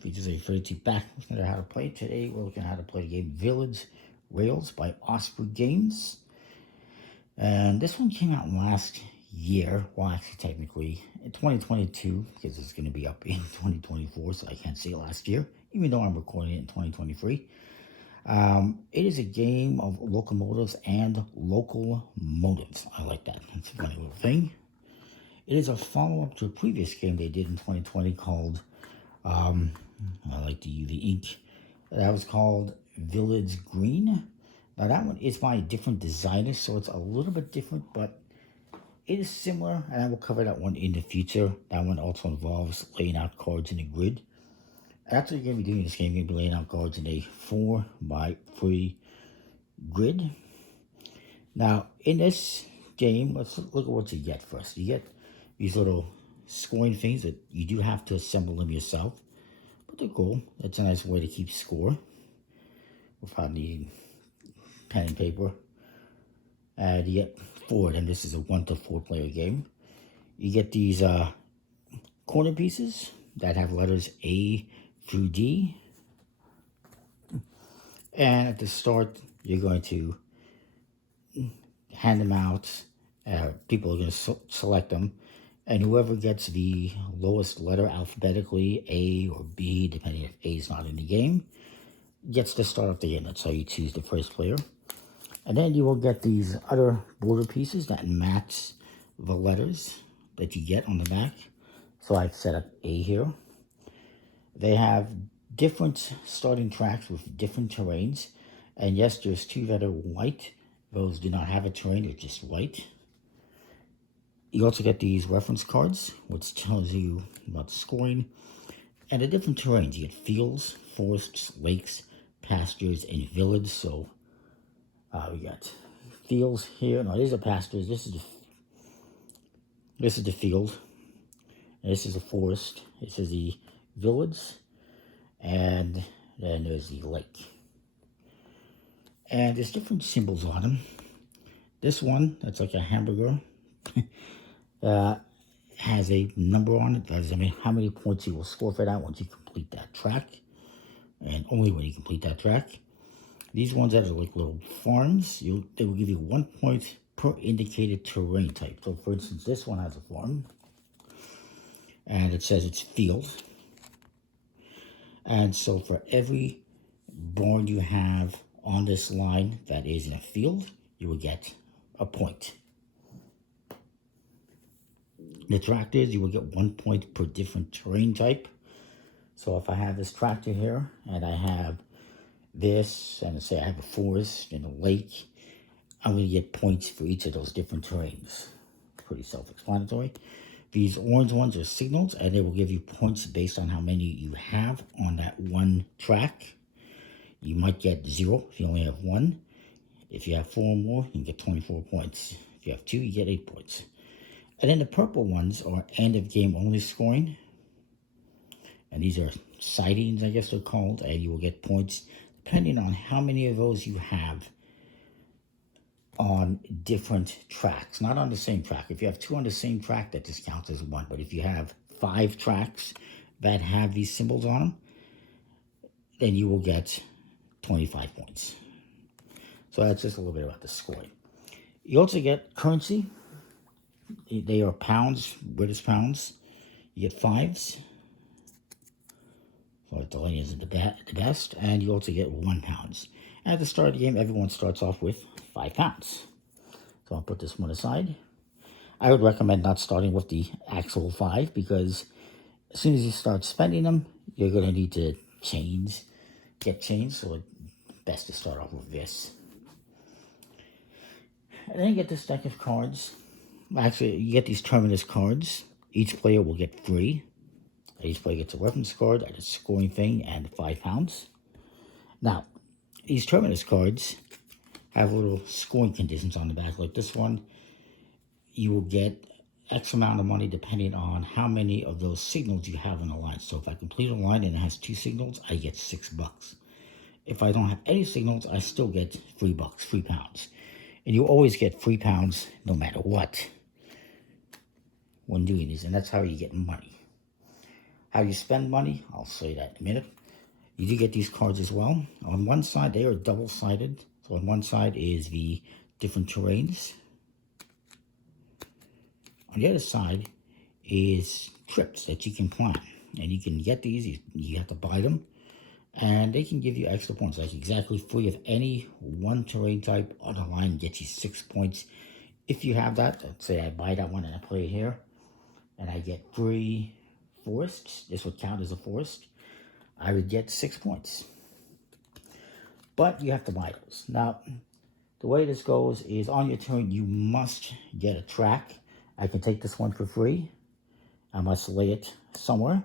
features a 32 back. Looking at how to play. Today we're looking at how to play the game Village Rails by Osprey Games. And this one came out last year. Well, actually, technically, in 2022, because it's going to be up in 2024, so I can't say last year, even though I'm recording it in 2023. It is a game of locomotives and local motives. I like that. That's a funny little thing. It is a follow-up to a previous game they did in 2020 called, I like to use the ink, that was called Village Green. Now that one is by a different designer, so it's a little bit different, but it is similar, and I will cover that one in the future. That one also involves laying out cards in a grid. And that's what you're going to be doing in this game. You're going to be laying out cards in a 4x3 grid. Now, in this game, let's look at what you get first. You get these little scoring things that you do have to assemble them yourself, but they're cool. That's a nice way to keep score without needing pen and paper. And you get 4 of them. This is a 1 to 4 player game. You get these corner pieces that have letters A through D. And at the start, you're going to hand them out. People are going to select them. And whoever gets the lowest letter alphabetically, A or B, depending if A is not in the game, gets to start off the game. That's how you choose the first player. And then you will get these other border pieces that match the letters that you get on the back. So I've set up A here. They have different starting tracks with different terrains. And yes, there's 2 that are white. Those do not have a terrain, they're just white. You also get these reference cards, which tells you about scoring. And the different terrains. You get fields, forests, lakes, pastures, and village. So we got fields here. No, these are pastures. This is the field. And this is the forest. This is the village. And then there's the lake. And there's different symbols on them. This one, that's like a hamburger, has a number on it. That is, how many points you will score for that once you complete that track. And only when you complete that track. These ones that are like little farms, they will give you 1 point per indicated terrain type. So for instance, this one has a farm. And it says it's field. And so for every barn you have on this line that is in a field, you will get a point. The tractors, you will get 1 point per different terrain type. So if I have this tractor here, and I have this, and say I have a forest and a lake, I'm going to get points for each of those different terrains. Pretty self-explanatory. These orange ones are signals, and they will give you points based on how many you have on that one track. You might get 0 if you only have 1. If you have 4 or more, you can get 24 points. If you have 2, you get 8 points. And then the purple ones are end of game only scoring. And these are sidings, I guess they're called. And you will get points depending on how many of those you have on different tracks. Not on the same track. If you have 2 on the same track, that just counts as 1. But if you have 5 tracks that have these symbols on them, then you will get 25 points. So that's just a little bit about the scoring. You also get currency. They are pounds, British pounds. You get 5s. So the line isn't the best. And you also get 1 pounds. And at the start of the game, everyone starts off with 5 pounds. So I'll put this one aside. I would recommend not starting with the actual 5 because as soon as you start spending them, you're going to need to get change. So it's best to start off with this. And then you get this deck of cards. Actually, you get these terminus cards. Each player will get 3. Each player gets a reference card, a scoring thing, and 5 pounds. Now, these terminus cards have little scoring conditions on the back. Like this one, you will get X amount of money depending on how many of those signals you have on the line. So if I complete a line and it has 2 signals, I get $6. If I don't have any signals, I still get $3, 3 pounds. And you always get 3 pounds no matter what when doing these, and that's how you get money. How you spend money, I'll say that in a minute. You do get these cards as well. On one side, they are double-sided. So on one side is the different terrains. On the other side is trips that you can plan. And you can get these, you have to buy them. And they can give you extra points, like exactly free of any one terrain type on the line gets you 6 points. If you have that, let's say I buy that one and I play it here, and I get 3 forests, this would count as a forest, I would get 6 points. But you have to buy those. Now, the way this goes is on your turn, you must get a track. I can take this one for free. I must lay it somewhere.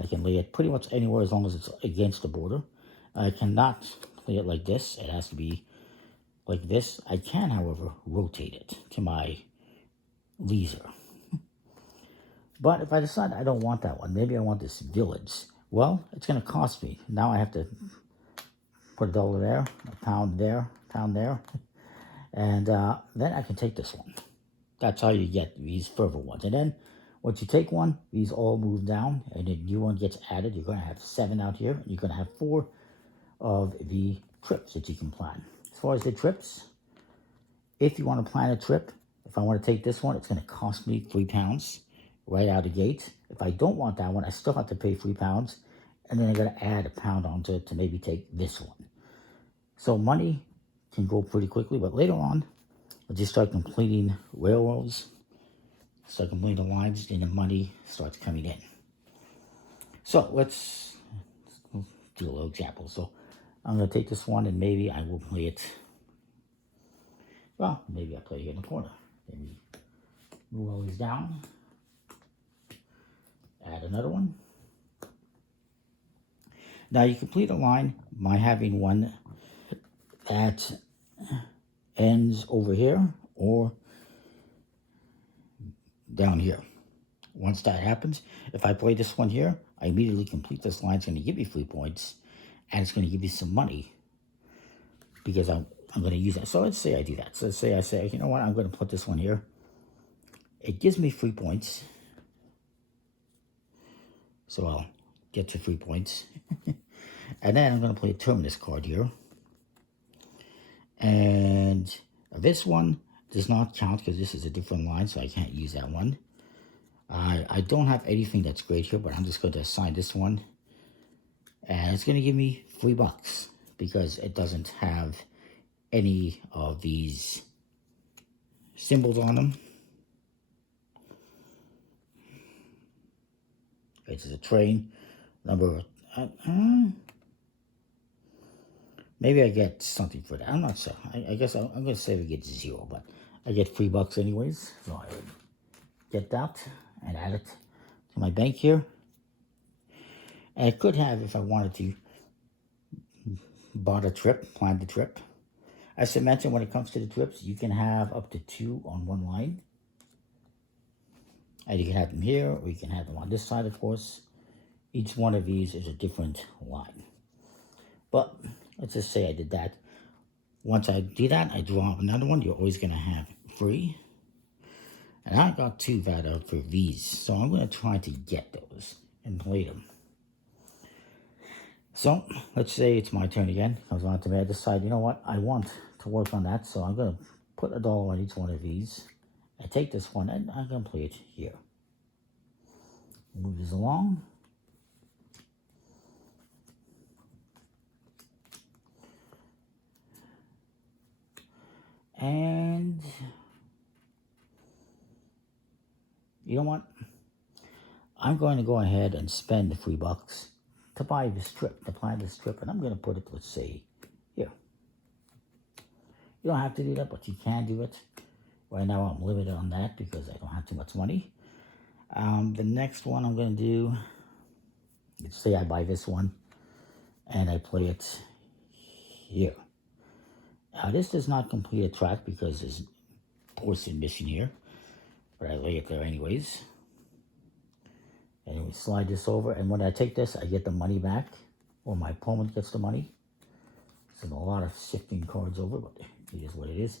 I can lay it pretty much anywhere as long as it's against the border. I cannot lay it like this. It has to be like this. I can, however, rotate it to my leisure. But if I decide I don't want that one, maybe I want this village, well, it's going to cost me. Now I have to put $1 there, a pound there, and then I can take this one. That's how you get these further ones. And then once you take one, these all move down, and a new one gets added. You're going to have 7 out here. You're going to have 4 of the trips that you can plan. As far as the trips, if you want to plan a trip, if I want to take this one, it's going to cost me £3 right out of the gate. If I don't want that one, I still have to pay £3, and then I got to add a pound onto it to maybe take this one. So money can go pretty quickly, but later on, I'll just start completing railroads, start completing the lines, and the money starts coming in. So let's do a little example. So I'm going to take this one and maybe I will play it. Well, maybe I'll play it in the corner. Maybe move all these down. Add another one. Now you complete a line by having one that ends over here or down here. Once that happens, if I play this one here, I immediately complete this line. It's going to give me 3 points, and it's going to give me some money because I'm going to use that. So let's say I do that. So let's say I say, you know what, I'm going to put this one here. It gives me 3 points. So I'll get to 3 points. And then I'm going to play a terminus card here. And this one does not count because this is a different line, so I can't use that one. I don't have anything that's great here, but I'm just going to assign this one. And it's going to give me $3 because it doesn't have any of these symbols on them. This is a train number. Maybe I get something for that. I'm not sure. I guess I'm going to say we get 0, but I get $3 anyways. So I would get that and add it to my bank here. And I could have, if I wanted to, bought a trip, planned the trip. As I mentioned, when it comes to the trips, you can have up to 2 on one line. And you can have them here, or you can have them on this side, of course. Each one of these is a different line. But let's just say I did that. Once I do that, I draw up another one. You're always going to have 3. And I got 2 that are for these. So I'm going to try to get those and play them. So let's say it's my turn again. Comes on to me. I decide, you know what? I want to work on that. So I'm going to put $1 on each one of these. I take this one and I'm going to play it here. Move this along. And you know what? I'm going to go ahead and spend the $3 to buy this trip, to plan this trip, and I'm going to put it, let's say, here. You don't have to do that, but you can do it. Right now I'm limited on that because I don't have too much money. The next one I'm going to do, let's say I buy this one and I play it here. Now this does not complete a track because there's a portion missing here, but I lay it there anyways. And we slide this over, and when I take this, I get the money back, or my opponent gets the money. So a lot of shifting cards over, but it is what it is.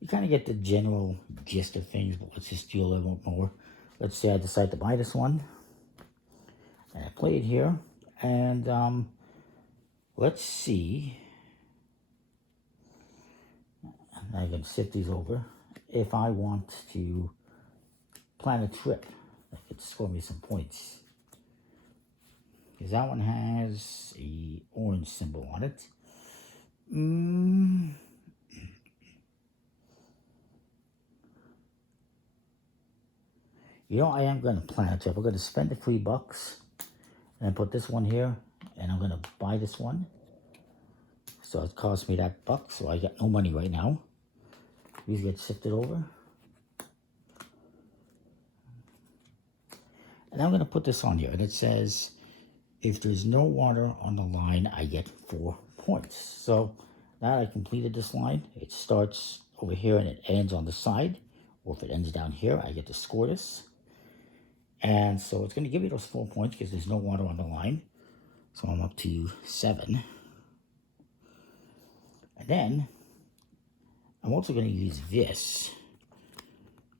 You kind of get the general gist of things, but let's just do a little more. Let's say I decide to buy this one. And I play it here, and let's see. I can shift these over. If I want to plan a trip, that could score me some points. Because that one has a orange symbol on it. You know, I am going to plan a trip. I'm going to spend the $3 and put this one here, and I'm going to buy this one. So it cost me that buck, so I got no money right now. These get shifted over. And I'm going to put this on here, and it says, if there's no water on the line, I get 4 points. So now I completed this line. It starts over here and it ends on the side. Or if it ends down here, I get to score this. And so it's going to give me those 4 points because there's no water on the line. So I'm up to 7. And then I'm also going to use this,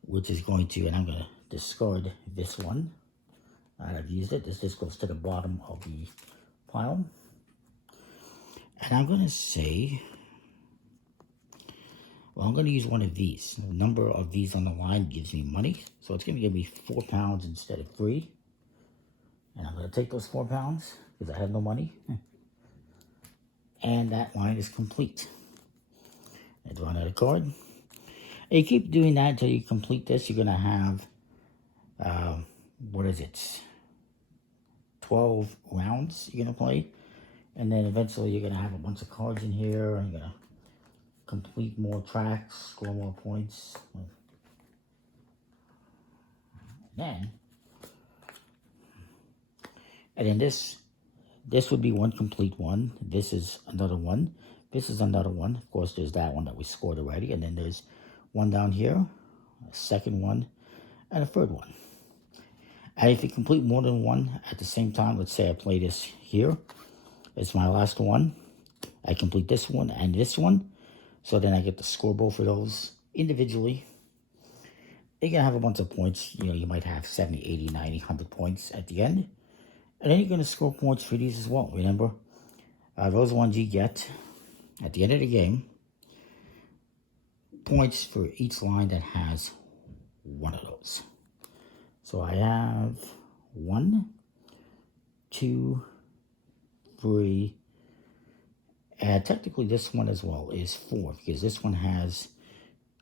which is going to, and I'm going to discard this one. I've used it. This goes to the bottom of the pile. And I'm going to say, well, I'm going to use one of these. The number of these on the line gives me money. So it's going to give me £4 instead of 3. And I'm going to take those £4 because I have no money. And that line is complete. I draw another card. And you keep doing that until you complete this. You're going to have, what is it? 12 rounds you're going to play. And then eventually you're going to have a bunch of cards in here. And you're going to complete more tracks, score more points. And then this would be one complete one. This is another one. This is another one. Of course, there's that one that we scored already. And then there's one down here, a second one, and a third one. And if you complete more than one at the same time, let's say I play this here. It's my last one. I complete this one and this one. So then I get to score both of those individually. You're going to have a bunch of points. You know, you might have 70, 80, 90, 100 points at the end. And then you're going to score points for these as well. Remember, those ones you get at the end of the game, points for each line that has one of those. So I have 1, 2, 3, and technically this one as well is 4 because this one has,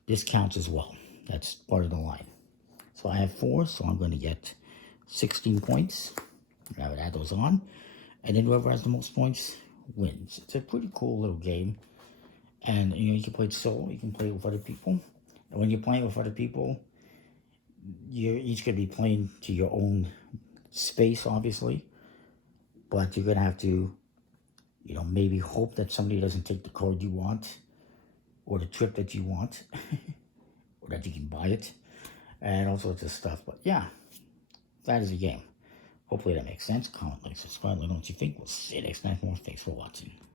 this counts as well. That's part of the line. So I have 4, so I'm going to get 16 points. I would add those on. And then whoever has the most points wins. It's a pretty cool little game. And you know, you can play it solo, you can play it with other people. And when you're playing with other people, you're each going to be playing to your own space, obviously. But you're going to have to, you know, maybe hope that somebody doesn't take the card you want, or the trip that you want, or that you can buy it, and all sorts of stuff. But yeah, that is a game. Hopefully that makes sense. Comment, like, subscribe, let me know what you think. We'll see you next time. Thanks for watching.